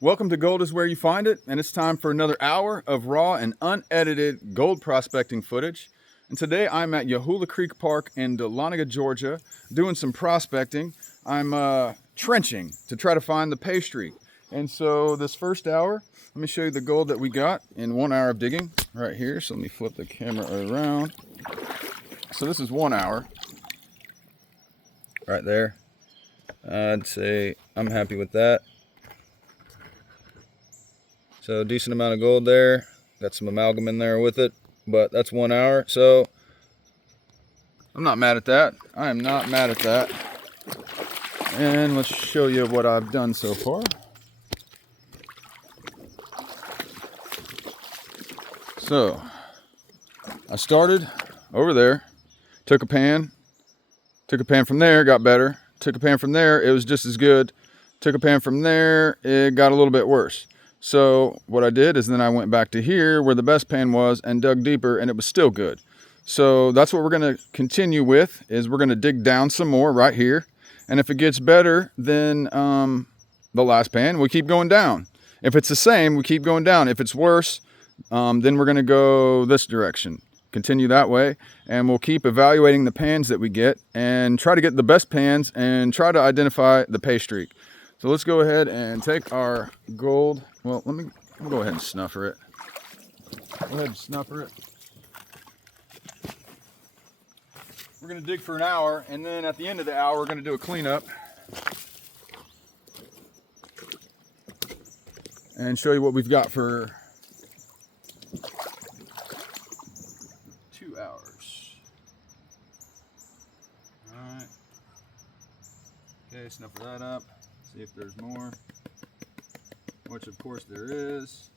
Welcome to Gold is Where You Find It, and it's time for another hour of raw and unedited gold prospecting footage. And today I'm at Yahula Creek Park in Dahlonega, Georgia, doing some prospecting. I'm trenching to try to find the pay streak. And so this first hour, let me show you the gold that we got in 1 hour of digging right here. So let me flip the camera around. So this is 1 hour right there. I'd say I'm happy with that. So decent amount of gold there. Got some amalgam in there with it, but that's 1 hour. So I'm not mad at that. I am not mad at that. And let's show you what I've done so far. So I started over there, took a pan from there, got better. Took a pan from there, it was just as good. Took a pan from there, it got a little bit worse. So what I did is then I went back to here where the best pan was and dug deeper, and it was still good. So that's what we're going to continue with, is we're going to dig down some more right here. And if it gets better than the last pan, we keep going down. If it's the same, we keep going down. If it's worse, then we're going to go this direction. Continue that way, and we'll keep evaluating the pans that we get and try to get the best pans and try to identify the pay streak. So let's go ahead and take our gold. Well, let me go ahead and snuffer it. Go ahead and snuffer it. We're going to dig for an hour, and then at the end of the hour, we're going to do a cleanup and show you what we've got for 2 hours. All right. Okay, snuffer that up. See if there's more, which of course there is.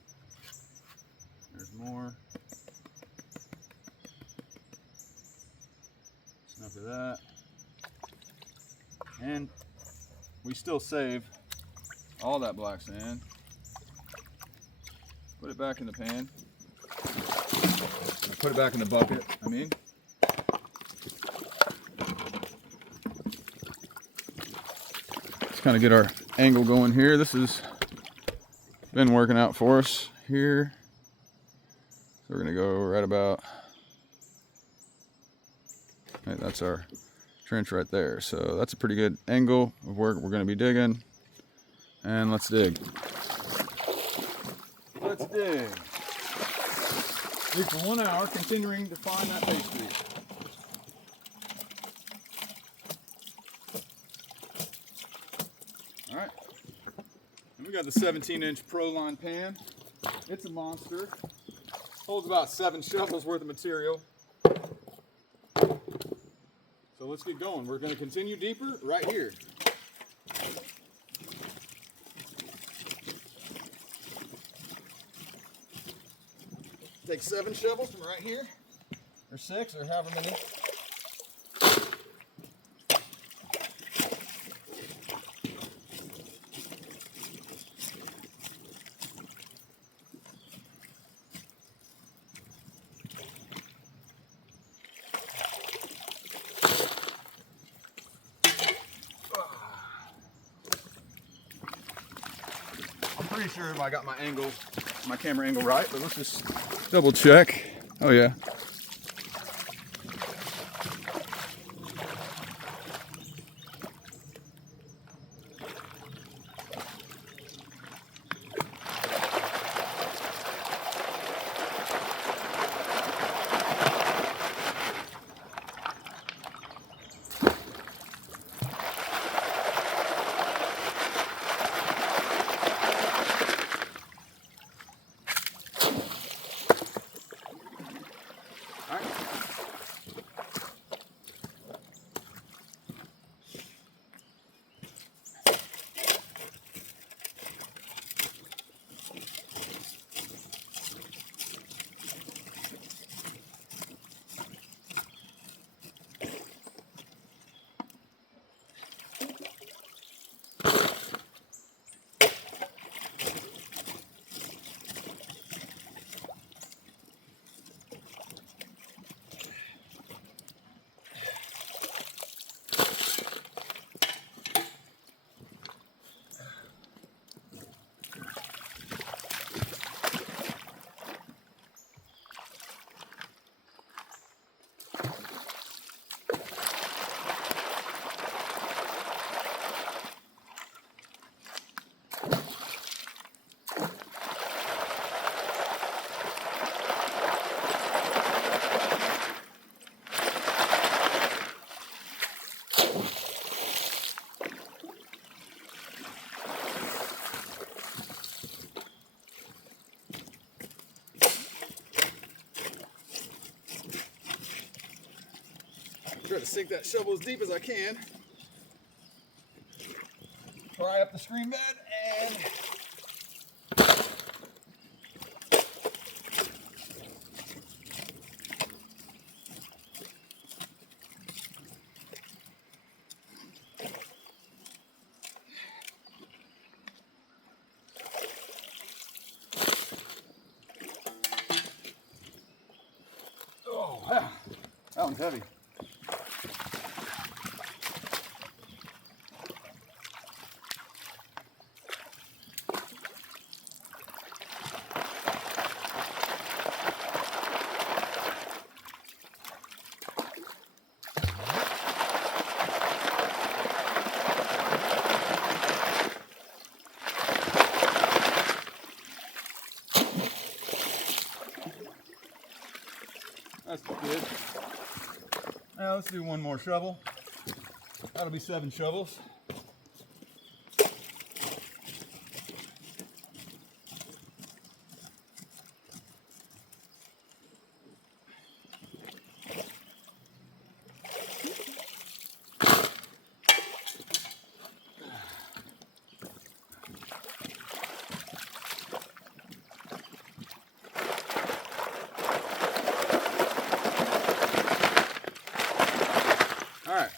There's more. Snuffer that. And we still save all that black sand. Put it back in the pan. Put it back in the bucket, I mean. Kind of get our angle going here. This has been working out for us here. So we're gonna go right about, okay, that's our trench right there. So that's a pretty good angle of where we're gonna be digging. And let's dig. Let's dig. Dig for 1 hour, continuing to find that pay streak. All right, and we got the 17-inch Proline pan. It's a monster. Holds about 7 shovels worth of material. So let's get going. We're going to continue deeper right here. Take 7 shovels from right here, or 6, or however many. Pretty sure I got my camera angle right, but let's just double check. Oh yeah. Try to sink that shovel as deep as I can. Pry up the stream bed and oh, yeah, that one's heavy. That's good. Now let's do one more shovel. That'll be 7 shovels. All right.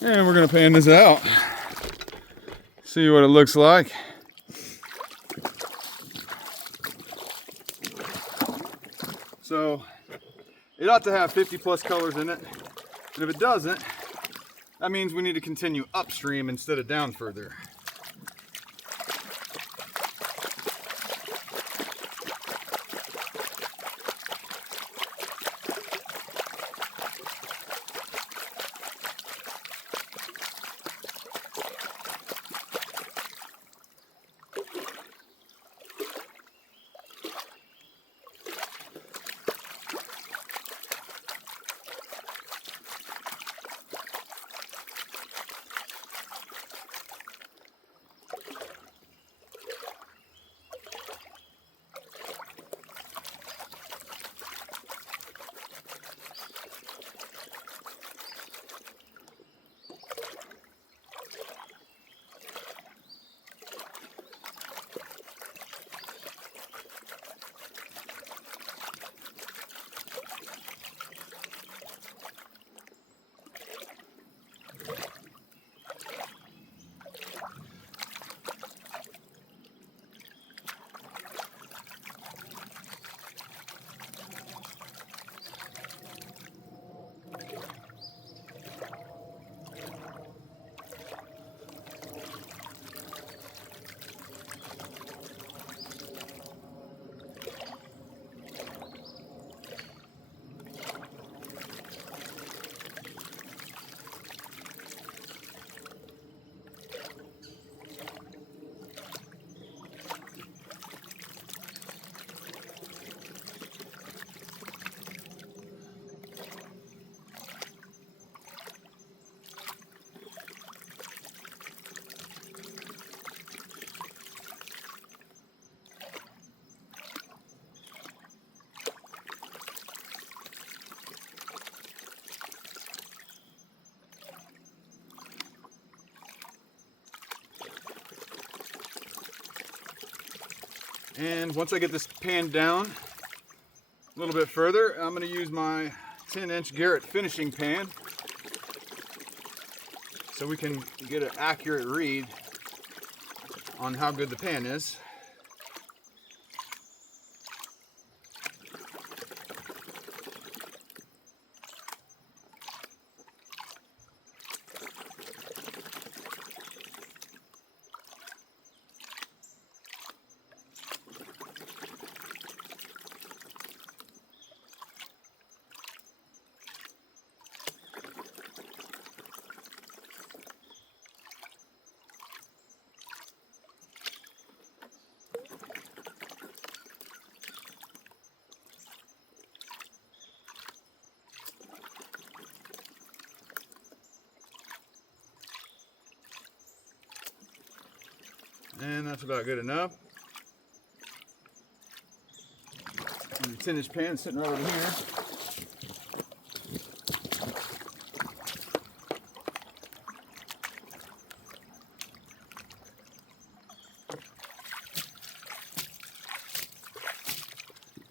And we're gonna pan this out. See what it looks like. So it ought to have 50 plus colors in it. And if it doesn't, that means we need to continue upstream instead of down further. And once I get this pan down a little bit further, I'm going to use my 10-inch Garrett finishing pan so we can get an accurate read on how good the pan is. And that's about good enough. And the finished pan sitting right over here.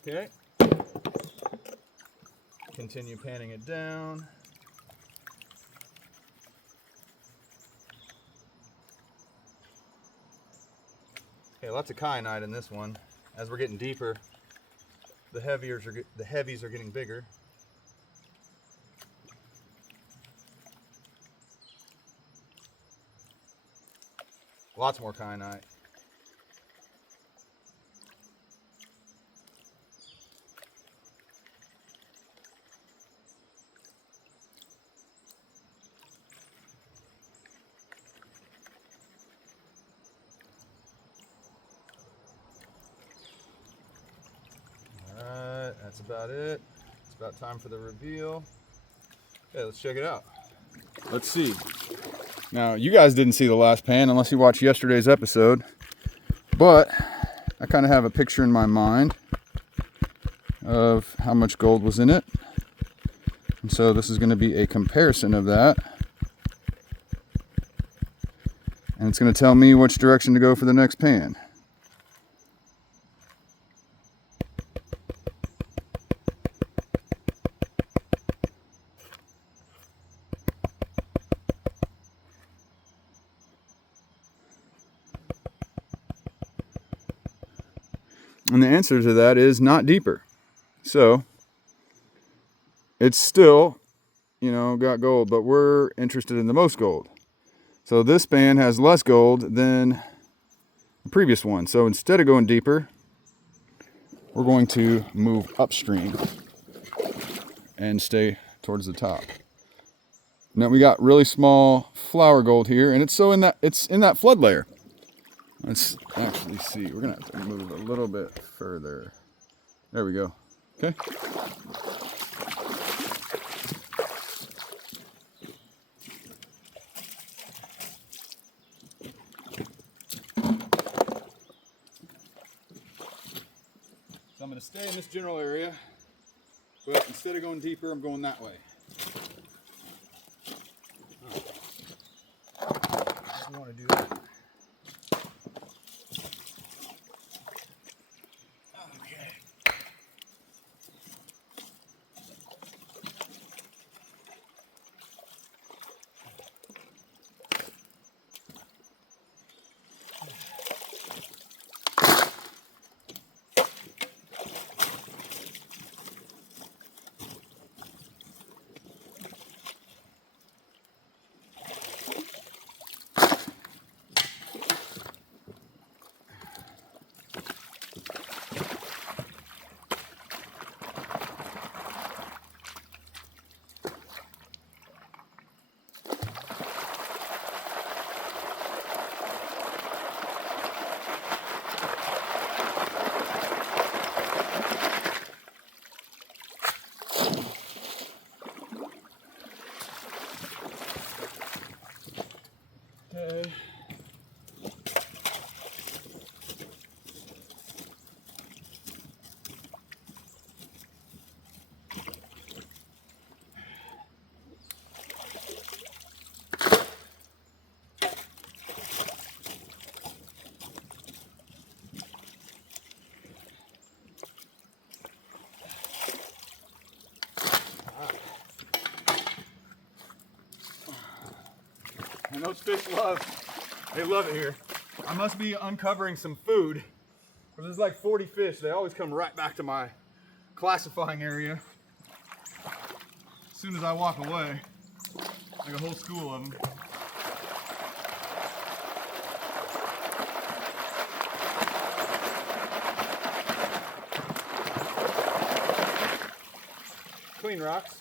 Okay. Continue panning it down. Okay, lots of kyanite in this one. As we're getting deeper, the heavies are getting bigger. Lots more kyanite. Alright, that's about it. It's about time for the reveal. Okay, let's check it out. Let's see. Now, you guys didn't see the last pan unless you watched yesterday's episode, but I kind of have a picture in my mind of how much gold was in it. And so this is going to be a comparison of that. And it's going to tell me which direction to go for the next pan. And the answer to that is not deeper. So it's still, got gold, but we're interested in the most gold. So this pan has less gold than the previous one. So instead of going deeper, we're going to move upstream and stay towards the top. Now we got really small flour gold here, and it's in that flood layer. Let's actually see. We're gonna have to move a little bit further. There we go. Okay. So I'm gonna stay in this general area, but instead of going deeper, I'm going that way. I want to do that. Okay. And those fish they love it here. I must be uncovering some food. There's like 40 fish. They always come right back to my classifying area as soon as I walk away. Like a whole school of them. Clean rocks.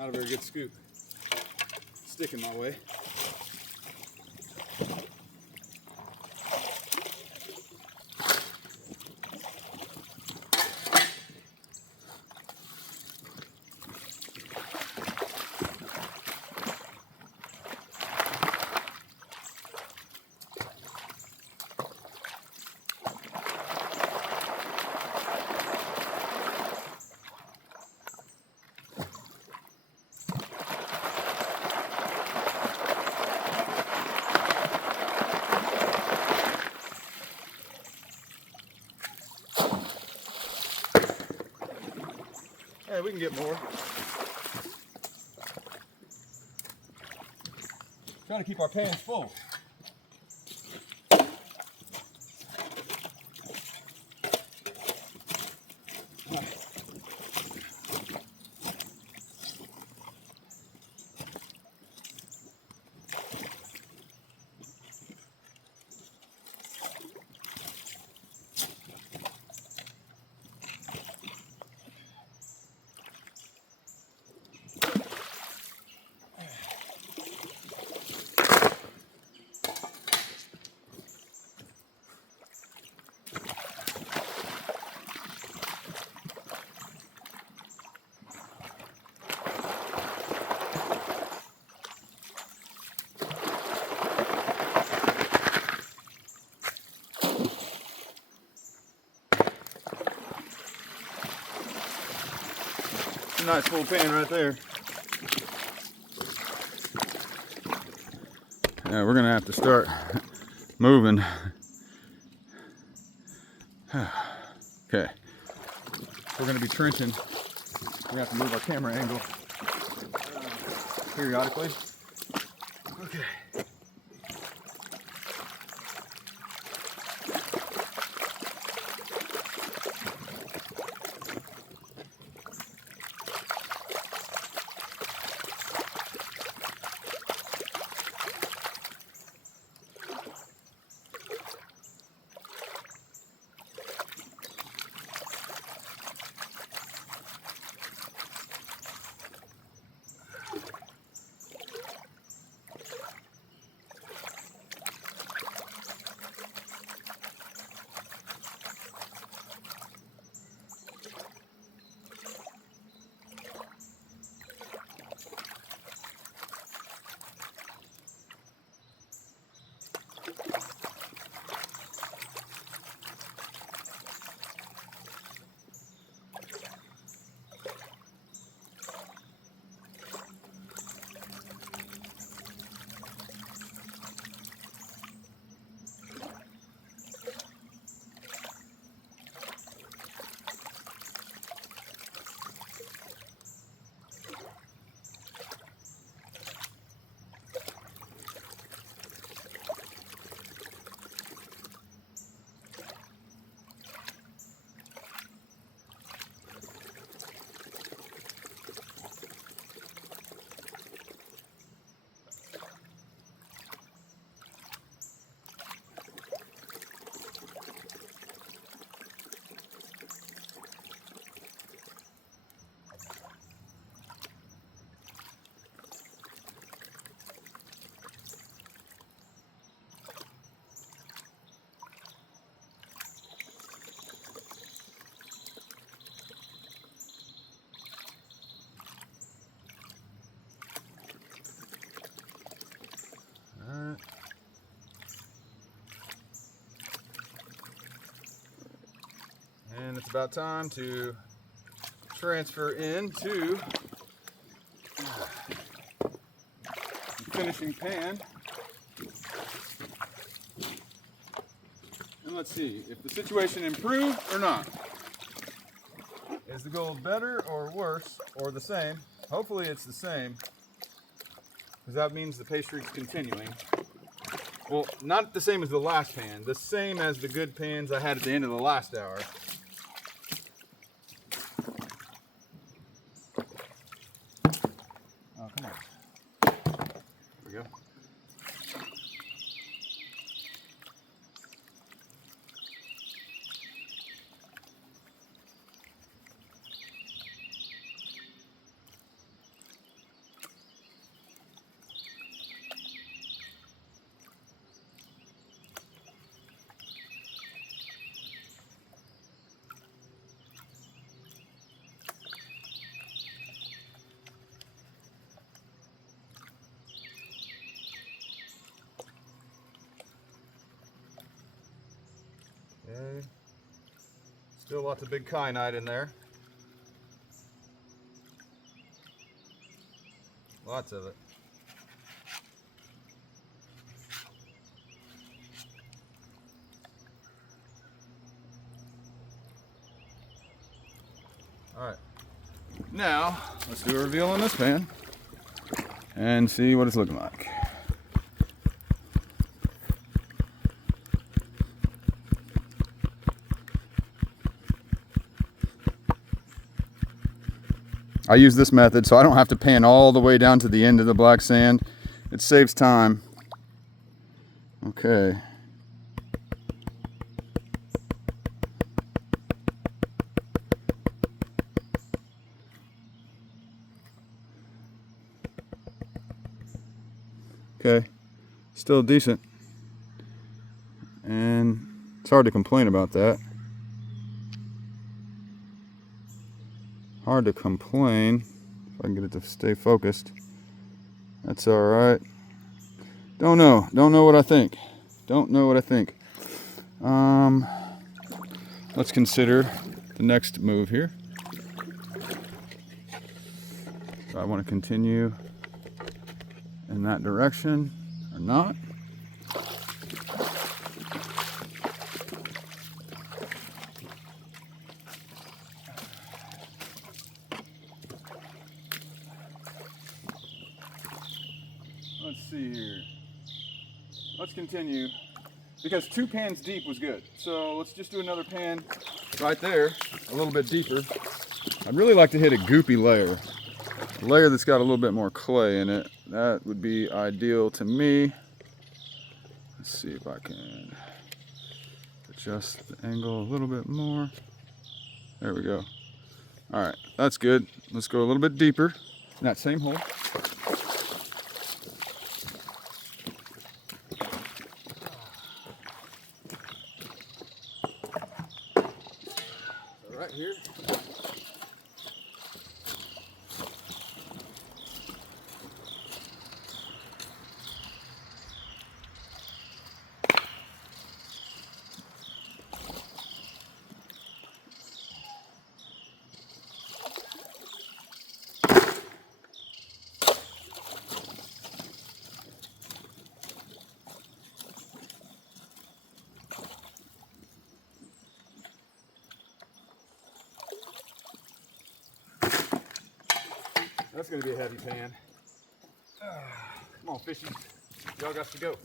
Not a very good scoop. Stick in my way. Hey, we can get more. Trying to keep our pans full. A nice full pan right there. Yeah, we're gonna have to start moving. Okay, we're gonna be trenching. We're gonna have to move our camera angle periodically. Okay. And it's about time to transfer into the finishing pan. And let's see if the situation improved or not. Is the gold better or worse or the same? Hopefully it's the same, because that means the pastry's continuing. Well, not the same as the last pan, the same as the good pans I had at the end of the last hour. Oh, come on. There we go. Still lots of big kyanite in there. Lots of it. All right. Now, let's do a reveal on this pan and see what it's looking like. I use this method so I don't have to pan all the way down to the end of the black sand. It saves time. Okay. Okay, still decent. And it's hard to complain about that. Hard to complain. If I can get it to stay focused. That's alright. Don't know what I think. Don't know what I think. Let's consider the next move here. Do I want to continue in that direction or not? Let's see here. Let's continue because 2 pans deep was good. So let's just do another pan right there, a little bit deeper. I'd really like to hit a goopy layer. A layer that's got a little bit more clay in it. That would be ideal to me. Let's see if I can adjust the angle a little bit more. There we go. All right, that's good. Let's go a little bit deeper in that same hole. So right here. That's gonna be a heavy pan. Come on, fishies. Y'all got to go.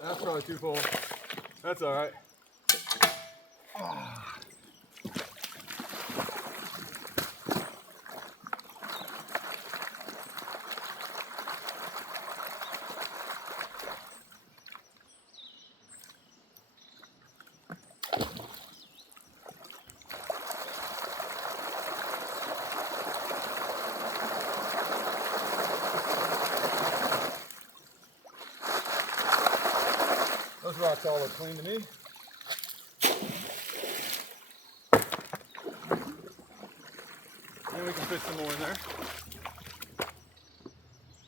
That's probably too full. That's all right. Those rocks all look clean to me. we can fit some more in there.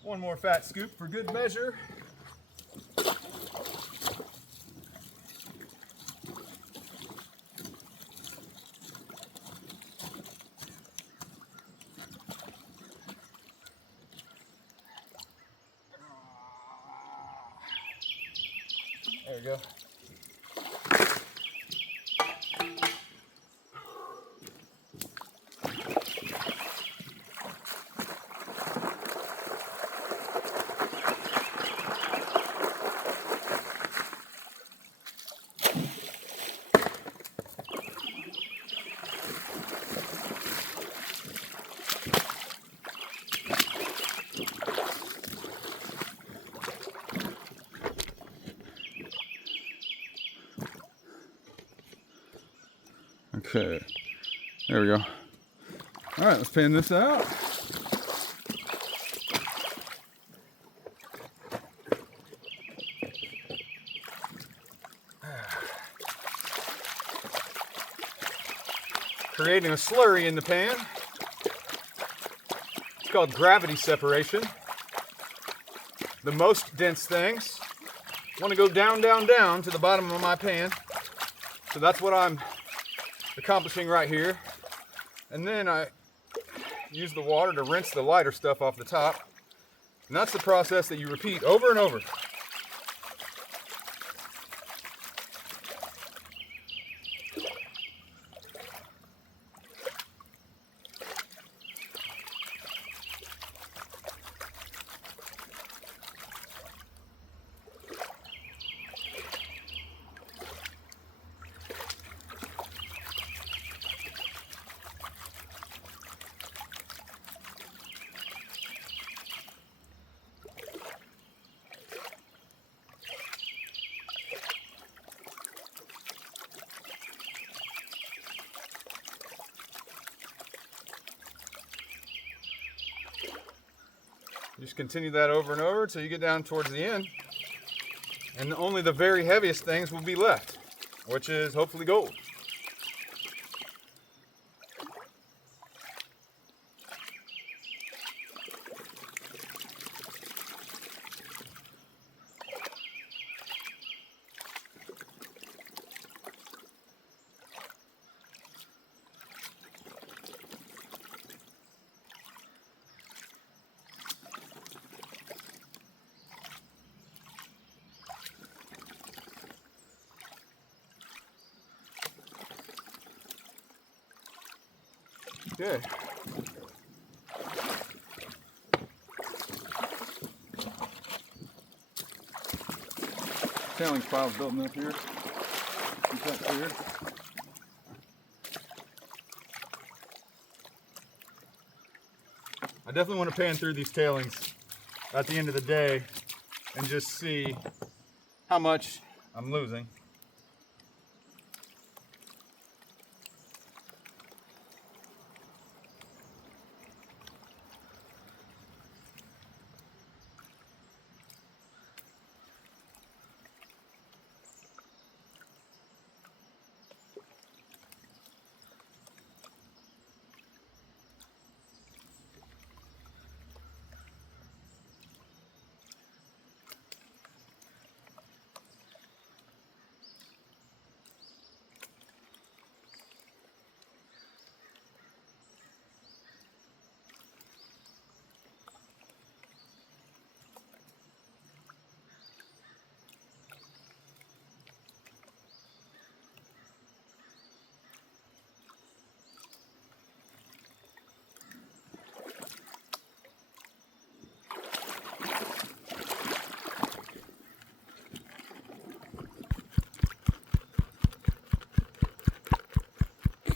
One more fat scoop for good measure. There you go. Okay, there we go. All right, let's pan this out. Creating a slurry in the pan. It's called gravity separation. The most dense things want to go down, down, down to the bottom of my pan. So that's what I'm accomplishing right here. And then I use the water to rinse the lighter stuff off the top. And that's the process that you repeat over and over. Just continue that over and over until you get down towards the end. And only the very heaviest things will be left, which is hopefully gold. Okay. Tailings piles building up here. Keep that clear. I definitely want to pan through these tailings at the end of the day and just see how much I'm losing.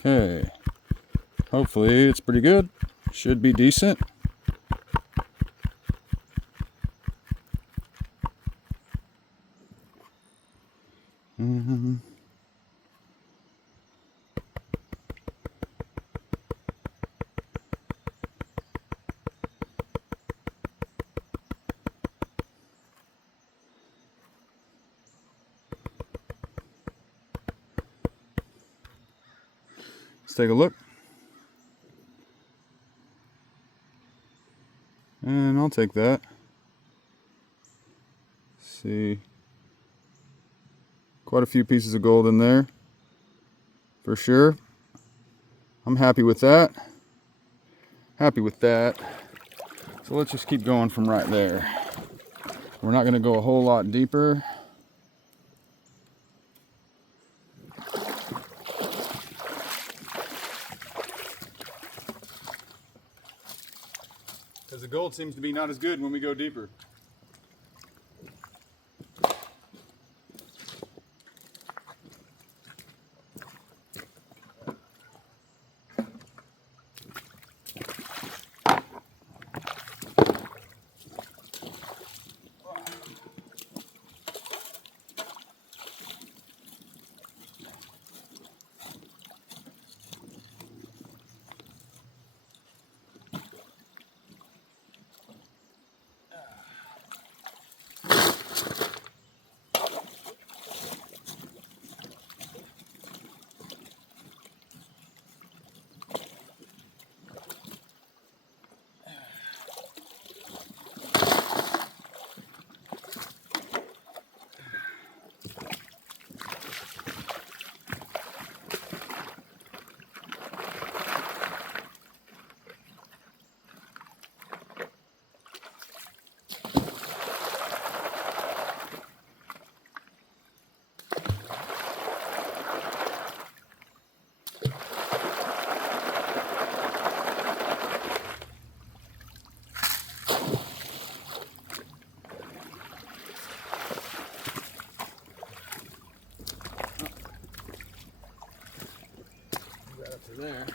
Okay, hopefully it's pretty good. Should be decent. Let's take a look. take that. See, quite a few pieces of gold in there, for sure. I'm happy with that. Happy with that. So let's just keep going from right there. We're not going to go a whole lot deeper. Because the gold seems to be not as good when we go deeper. There.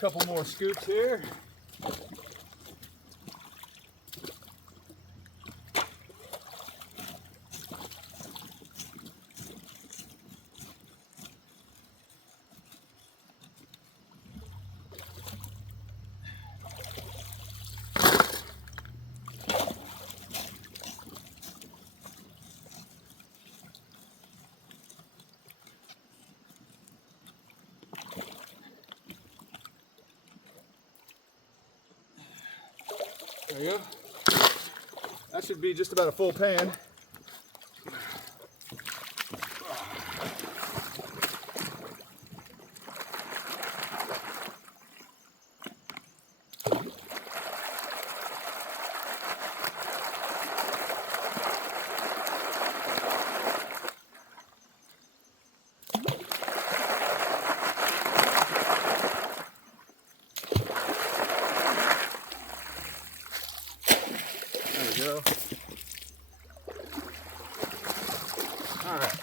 Couple more scoops here. There you go. That should be just about a full pan. There we go. All right.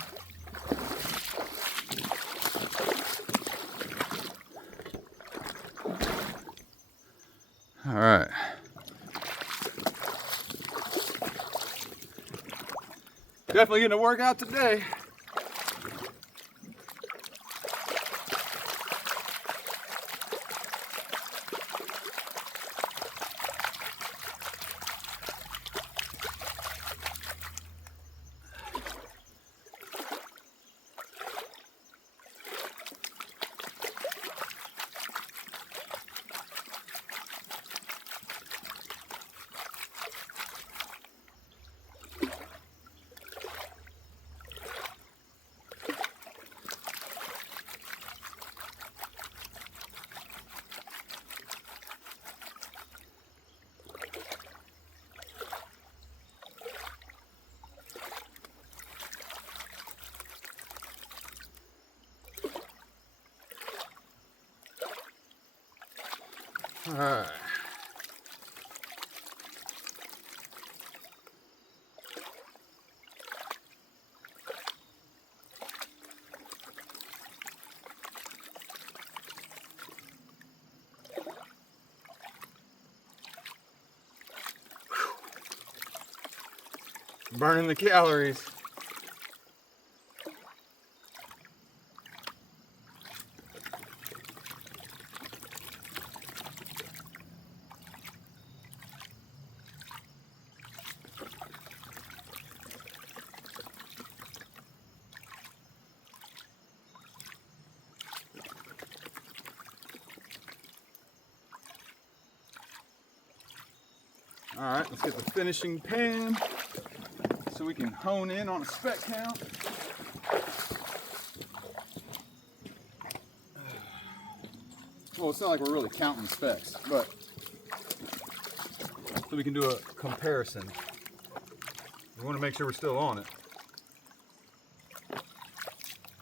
All right. Definitely getting a workout today. All right. Burning the calories. All right, let's get the finishing pan so we can hone in on a speck count. Well, it's not like we're really counting specks, but so we can do a comparison. We want to make sure we're still on it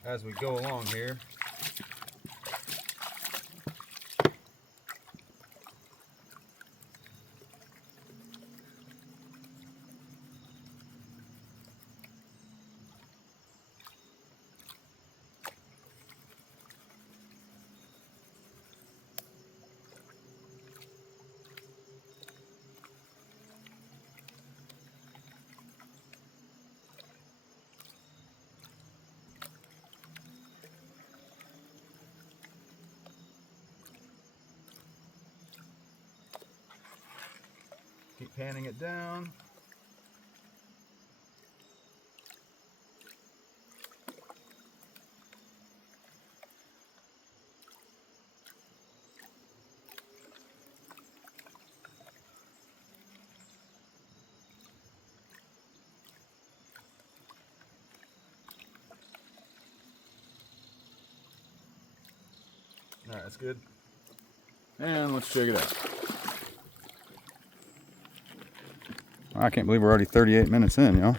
as we go along here. Keep panning it down. All right, that's good. And let's check it out. I can't believe we're already 38 minutes in, y'all.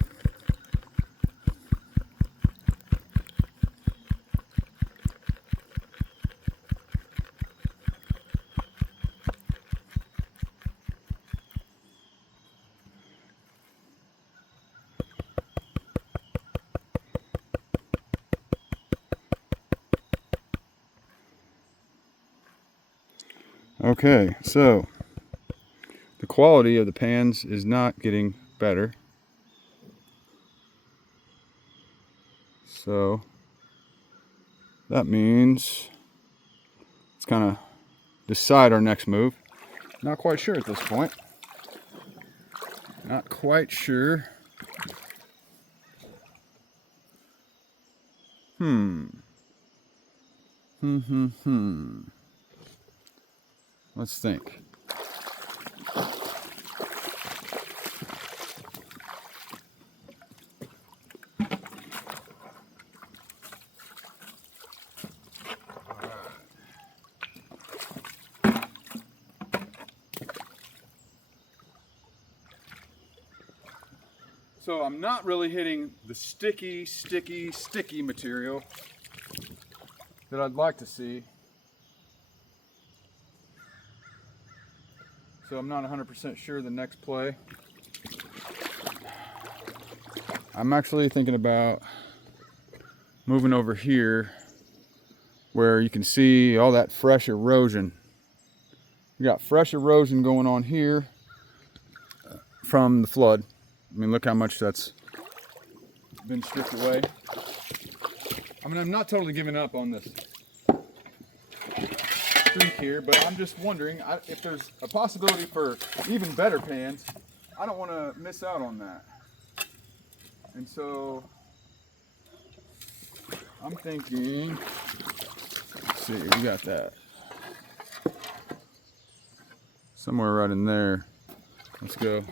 Okay, so the quality of the pans is not getting better. So that means let's kind of decide our next move. Not quite sure at this point. Not quite sure. Let's think. So I'm not really hitting the sticky material that I'd like to see. So I'm not 100% sure the next play. I'm actually thinking about moving over here where you can see all that fresh erosion. You got fresh erosion going on here from the flood. I mean, look how much that's been stripped away. I mean, I'm not totally giving up on this streak here, but I'm just wondering if there's a possibility for even better pans. I don't want to miss out on that. And so I'm thinking, let's see, we got that somewhere right in there. Let's go.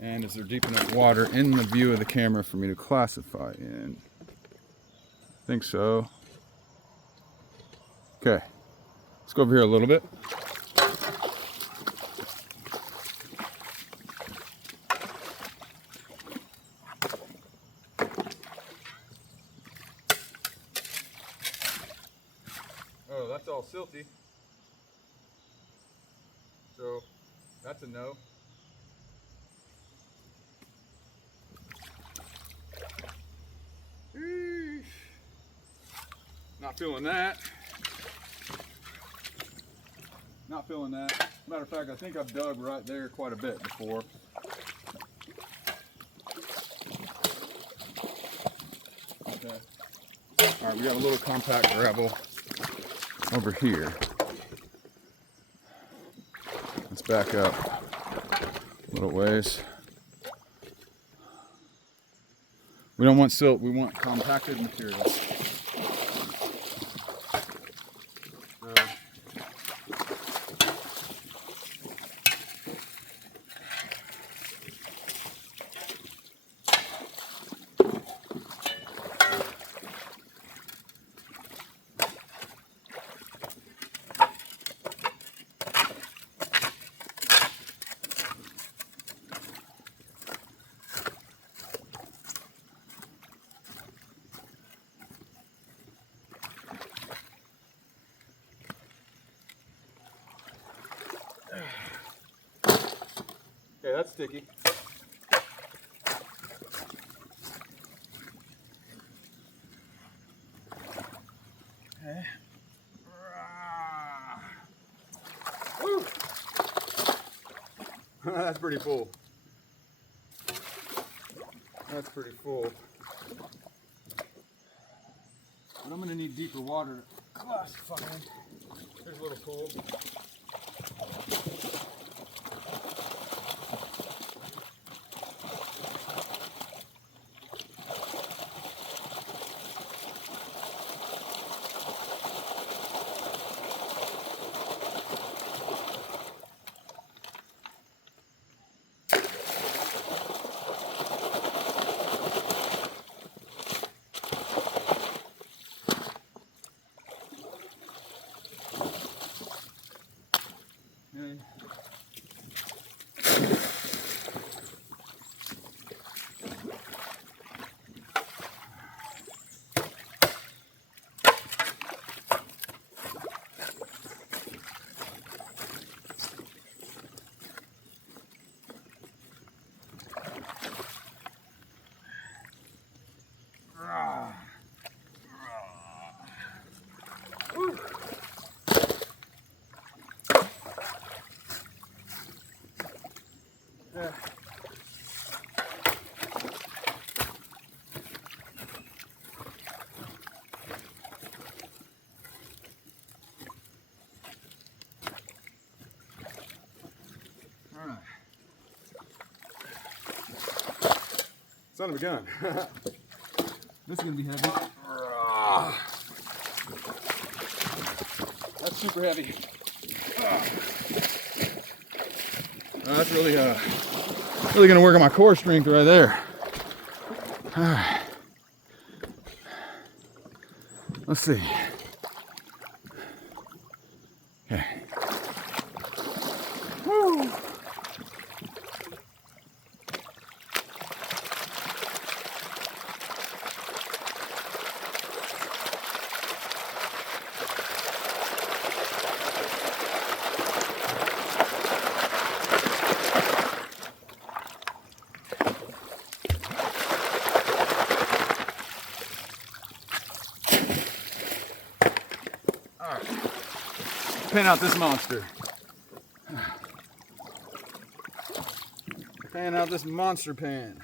And is there deep enough water in the view of the camera for me to classify in? I think so. Okay, let's go over here a little bit. Oh, that's all silty. That's a no. Eesh. Not feeling that. Not feeling that. Matter of fact, I think I've dug right there quite a bit before. Okay. All right, we got a little compact gravel over here. Let's back up a little ways. We don't want silt, we want compacted material. Okay, that's sticky. Okay. Woo. That's pretty full. That's pretty full. But I'm gonna need deeper water to classify it. There's a little pool. Okay. Yeah. All right. Son of a gun. This is gonna be heavy. That's super heavy. That's really gonna work on my core strength right there. All right. Let's see. Okay. Woo. Pan out this monster. Pan out this monster pan.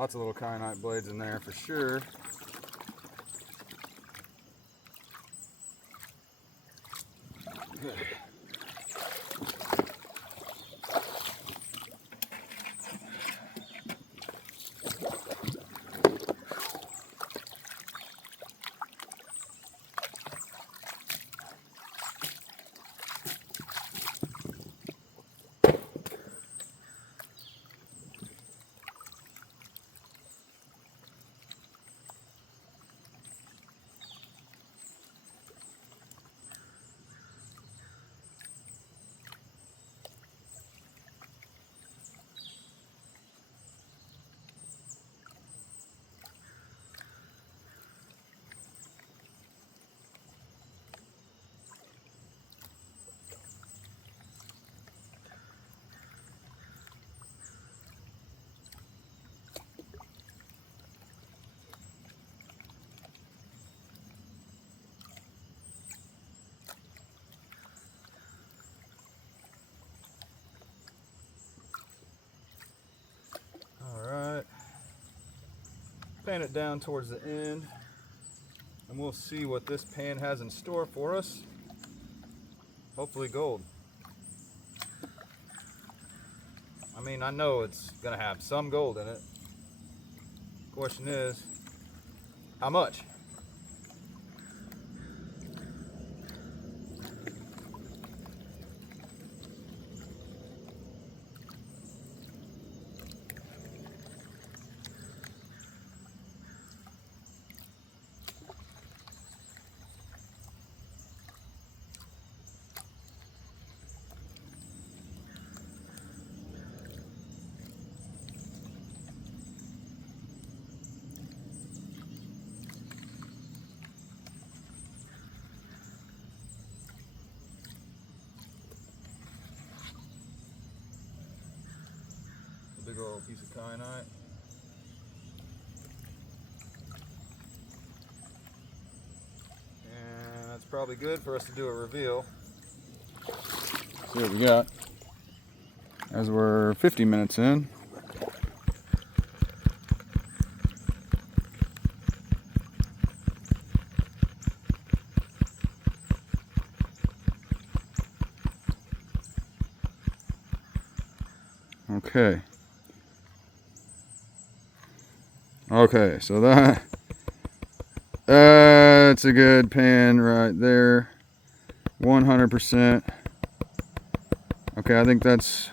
Lots of little kyanite blades in there for sure. Good. Pan it down towards the end, and we'll see what this pan has in store for us. Hopefully gold. I mean, I know it's gonna have some gold in it. Question is, how much? Big old piece of kyanite. And that's probably good for us to do a reveal. See what we got as we're 50 minutes in. Okay. Okay, so that's a good pan right there. 100%. Okay, I think that's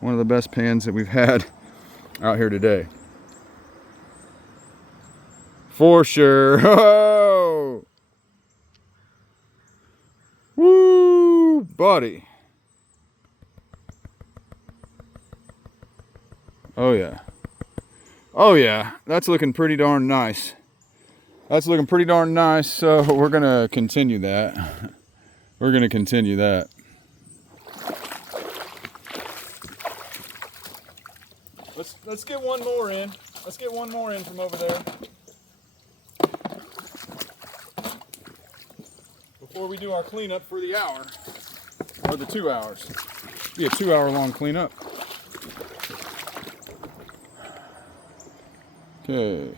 one of the best pans that we've had out here today. For sure. Oh! Woo, buddy. Oh yeah. Oh yeah, that's looking pretty darn nice. That's looking pretty darn nice, so we're gonna continue that. We're gonna continue that. Let's get one more in. Let's get one more in from over there. Before we do our cleanup for the hour. Or the 2 hours. Be a 2-hour long cleanup. Okay.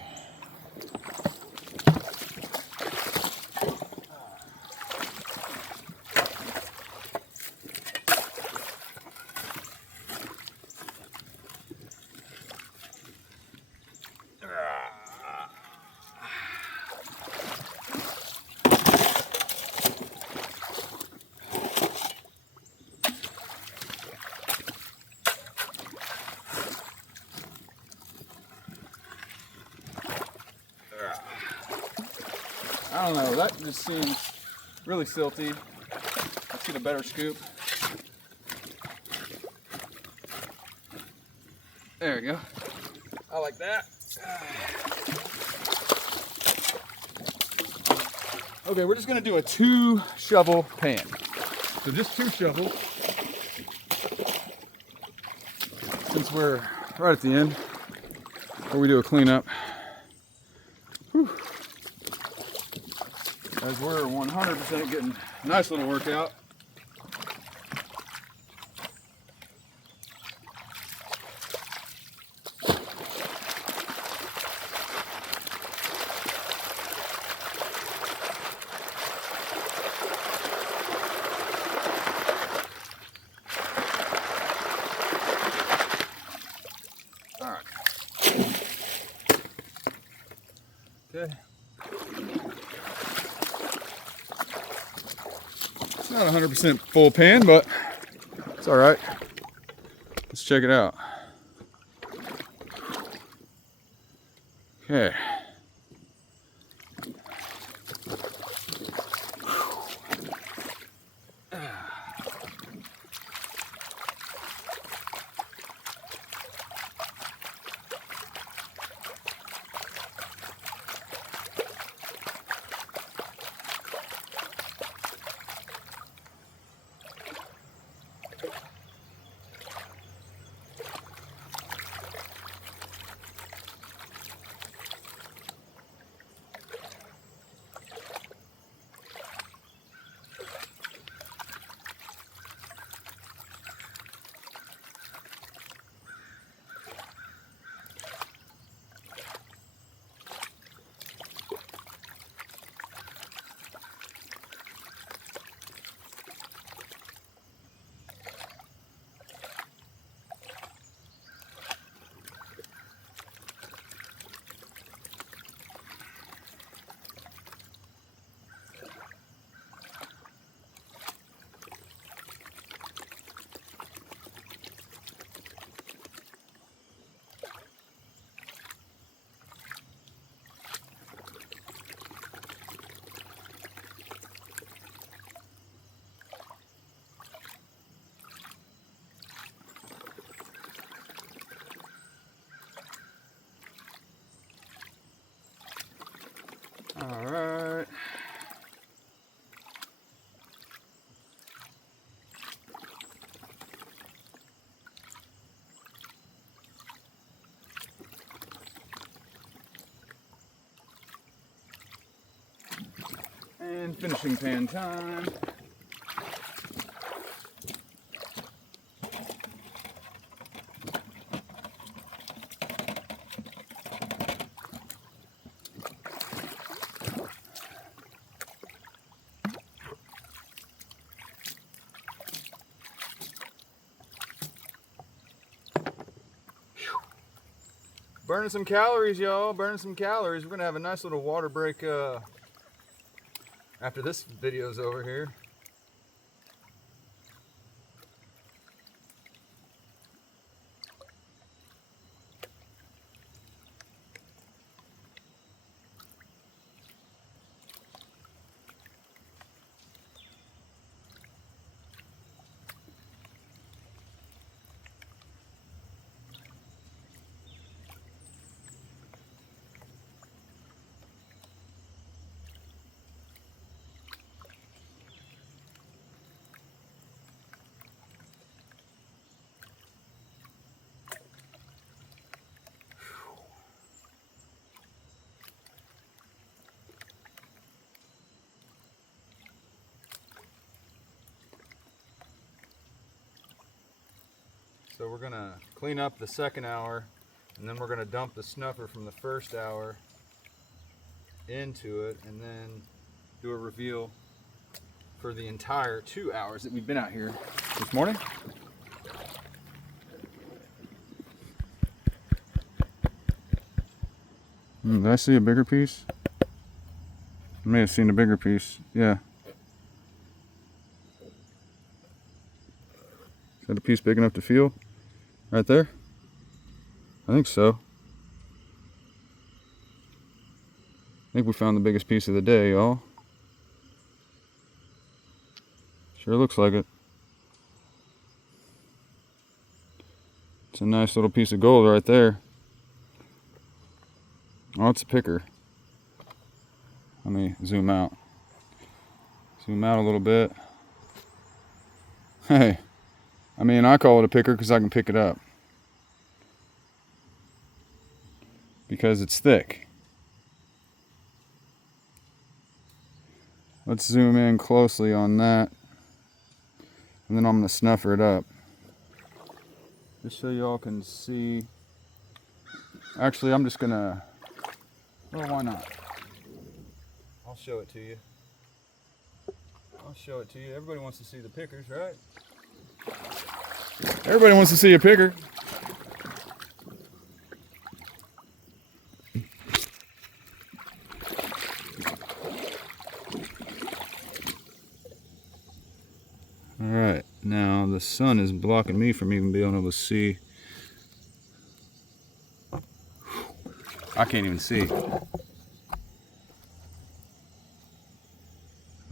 I don't know, that just seems really silty. Let's get a better scoop. There we go. I like that. Okay, we're just gonna do a 2-shovel pan. So just 2 shovels. Since we're right at the end, where we do a cleanup. Whew. As we're 100% getting a nice little workout. It's not 100% full pan, but it's all right. Let's check it out. Okay. All right. And finishing pan time. Burning some calories, y'all. Burning some calories. We're gonna have a nice little water break after this video's over here. So we're gonna clean up the second hour, and then we're gonna dump the snuffer from the first hour into it, and then do a reveal for the entire 2 hours that we've been out here this morning. Did I see a bigger piece? I may have seen a bigger piece, yeah. Is that a piece big enough to feel? Right there? I think so. I think we found the biggest piece of the day, y'all. Sure looks like it. It's a nice little piece of gold right there. Oh, it's a picker. Let me zoom out. Zoom out a little bit. Hey, I mean, I call it a picker because I can pick it up. Because it's thick. Let's zoom in closely on that. And then I'm going to snuffer it up. Just so y'all can see. Actually, I'm just going to... Well, why not? I'll show it to you. I'll show it to you. Everybody wants to see the pickers, right? Everybody wants to see a picker. the sun is blocking me from even being able to see. I can't even see.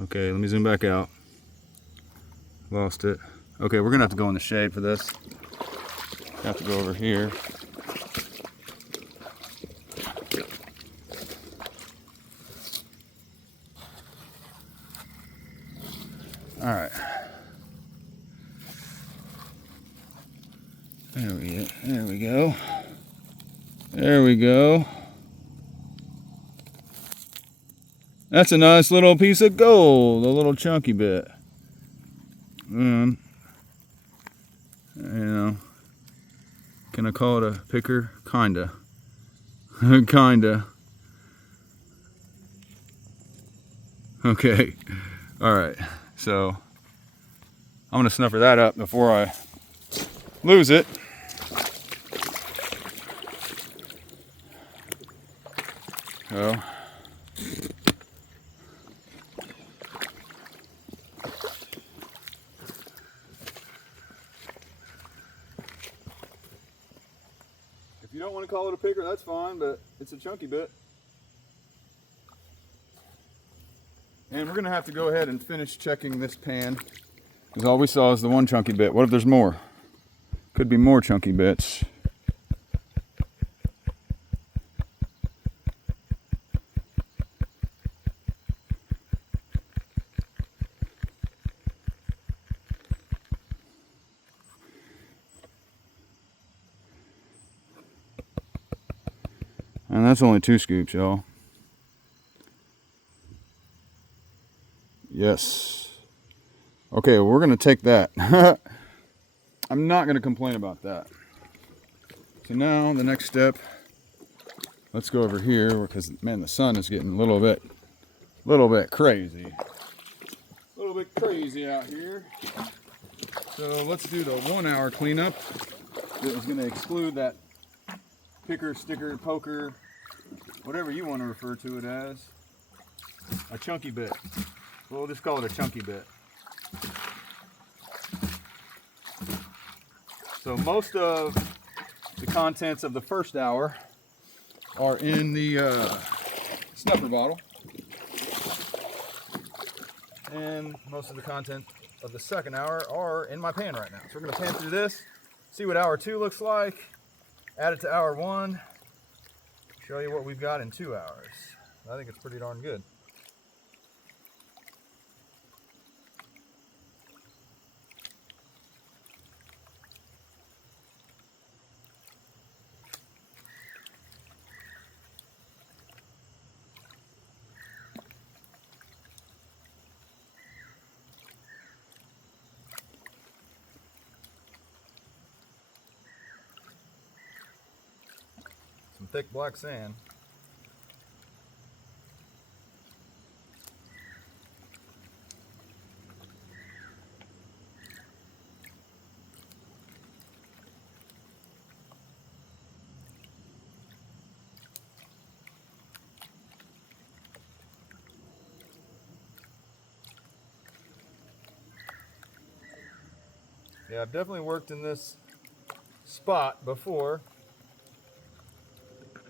Okay, let me zoom back out. Lost it. Okay, we're gonna have to go in the shade for this. Have to go over here. All right. There we go. There we go. There we go. That's a nice little piece of gold, a little chunky bit. You know, can I call it a picker? Kinda. Kinda. Okay. All right. So I'm gonna snuffer that up before I lose it. So. If you don't want to call it a picker, that's fine, but it's a chunky bit. And we're going to have to go ahead and finish checking this pan, because all we saw is the one chunky bit. What if there's more? Could be more chunky bits. And that's only 2 scoops, y'all. Yes. Okay, well, we're going to take that. I'm not going to complain about that. So now the next step, let's go over here because, man, the sun is getting a little bit crazy. A little bit crazy out here. So let's do the 1 hour cleanup. That is going to exclude that picker, sticker, poker, whatever you want to refer to it as. A chunky bit. We'll just call it a chunky bit. So most of the contents of the first hour are in the snuffer bottle. And most of the content of the second hour are in my pan right now. So we're going to pan through this, see what hour 2 looks like, add it to hour 1, show you what we've got in 2 hours. I think it's pretty darn good. Some thick black sand. Yeah, I've definitely worked in this spot before,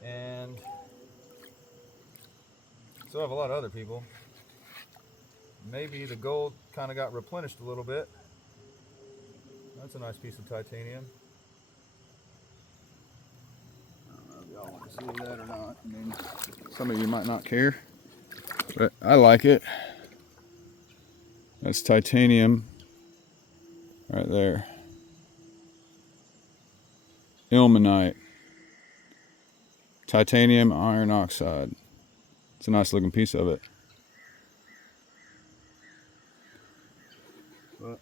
and so have a lot of other people. Maybe the gold kind of got replenished a little bit. That's a nice piece of titanium. I don't know if y'all want to see that or not. I mean, some of you might not care, but I like it. That's titanium right there. Ilmenite. Titanium iron oxide. It's a nice looking piece of it. But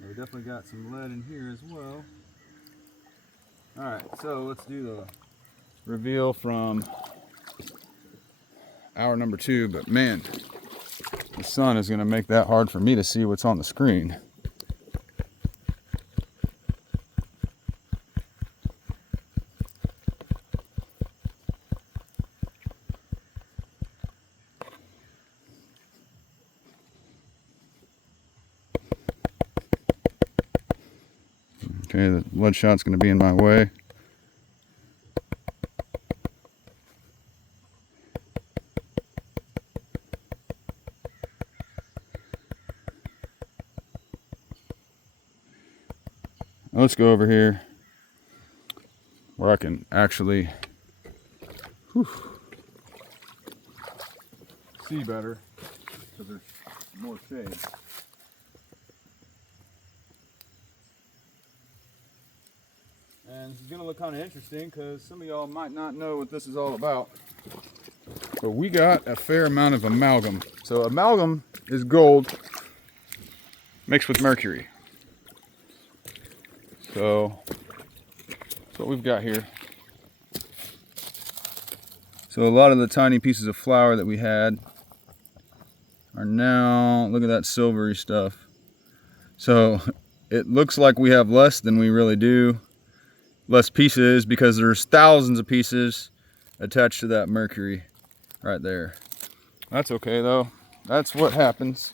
we definitely got some lead in here as well. Alright, so let's do the reveal from hour number 2, but man, the sun is going to make that hard for me to see what's on the screen. Okay, the lead shot's going to be in my way. Let's go over here where I can actually see better because there's more shade. And this is going to look kind of interesting because some of y'all might not know what this is all about. But we got a fair amount of amalgam. So amalgam is gold mixed with mercury. So that's what we've got here. So a lot of the tiny pieces of flour that we had are now, look at that silvery stuff. So it looks like we have less than we really do. Less pieces because there's thousands of pieces attached to that mercury right there. That's okay though. That's what happens.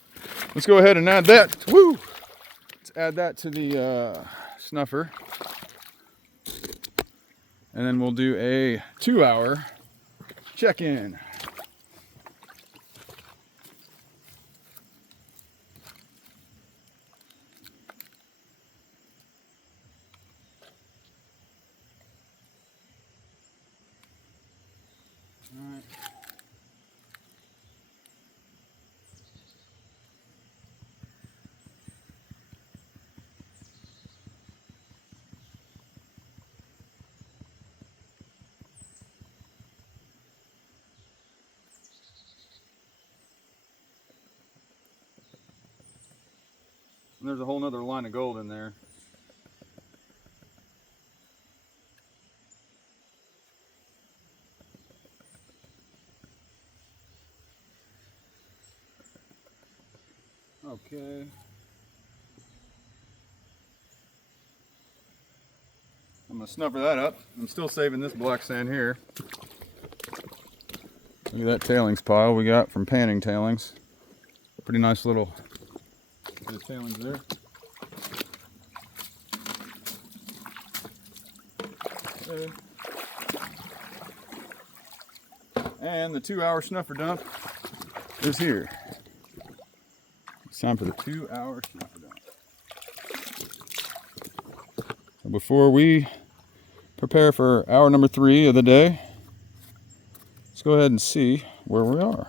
Let's go ahead and add that. Woo! Let's add that to the snuffer. And then we'll do a 2-hour check-in. All right. And there's a whole nother line of gold in there. Okay. I'm gonna snuffer that up. I'm still saving this black sand here. Look at that tailings pile we got from panning tailings. Pretty nice little bit of tailings there. Okay. And the 2-hour snuffer dump is here. It's time for the 2-hour snuffer dump. So before we prepare for hour number 3 of the day, let's go ahead and see where we are.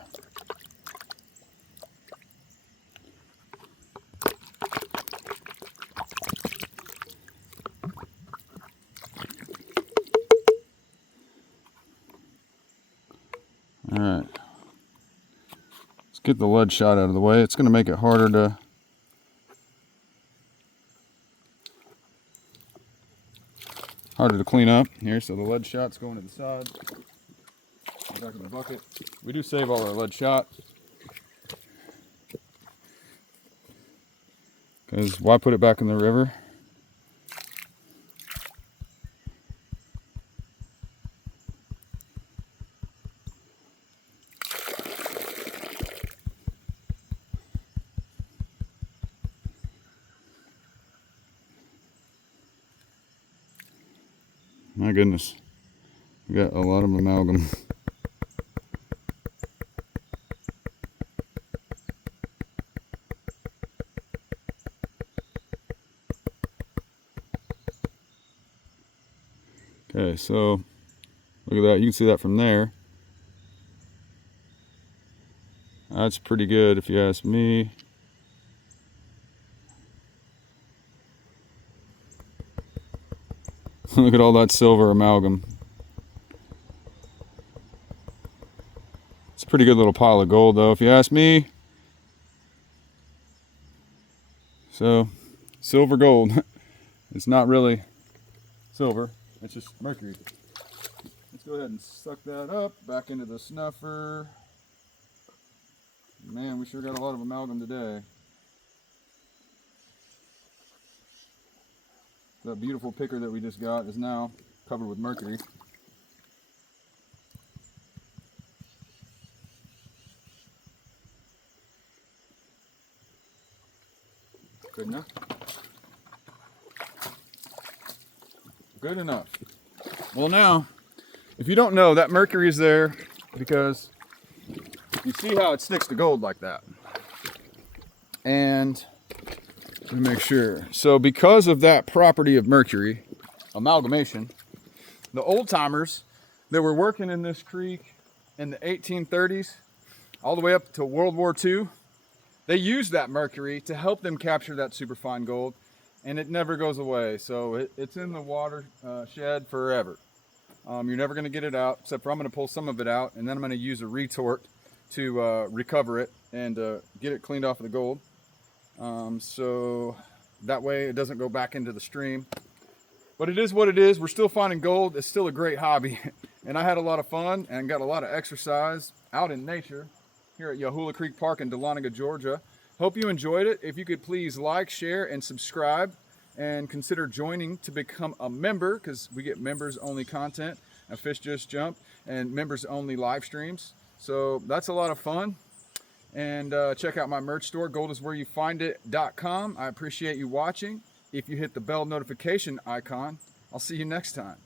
All right, let's get the lead shot out of the way. It's going to make it harder to clean up here. So the lead shot's going to the side, back in the bucket. We do save all our lead shot because why put it back in the river? My goodness, we got a lot of amalgam. Okay, so look at that. You can see that from there. That's pretty good if you ask me. Look at all that silver amalgam. It's a pretty good little pile of gold though, if you ask me. So, silver gold. It's not really silver, it's just mercury. Let's go ahead and suck that up back into the snuffer. Man, we sure got a lot of amalgam today. That beautiful picker that we just got is now covered with mercury. Good enough. good enough. Well, now, if you don't know, that mercury is there because you see how it sticks to gold like that. And let me make sure. So because of that property of mercury, amalgamation, the old timers that were working in this creek in the 1830s, all the way up to World War II, they used that mercury to help them capture that superfine gold, and it never goes away. So it's in the water shed forever. You're never going to get it out, except for I'm going to pull some of it out, and then I'm going to use a retort to recover it and get it cleaned off of the gold. So that way it doesn't go back into the stream. But it is what it is. We're still finding gold. It's still a great hobby. And I had a lot of fun and got a lot of exercise out in nature here at Yahula Creek Park in Dahlonega, Georgia. Hope you enjoyed it. If you could please like, share, and subscribe, and consider joining to become a member, because we get members only content, a Fish Just Jump, and members only live streams. So that's a lot of fun. And check out my merch store, goldiswhereyoufind it.com. I appreciate you watching. If you hit the bell notification icon, I'll see you next time.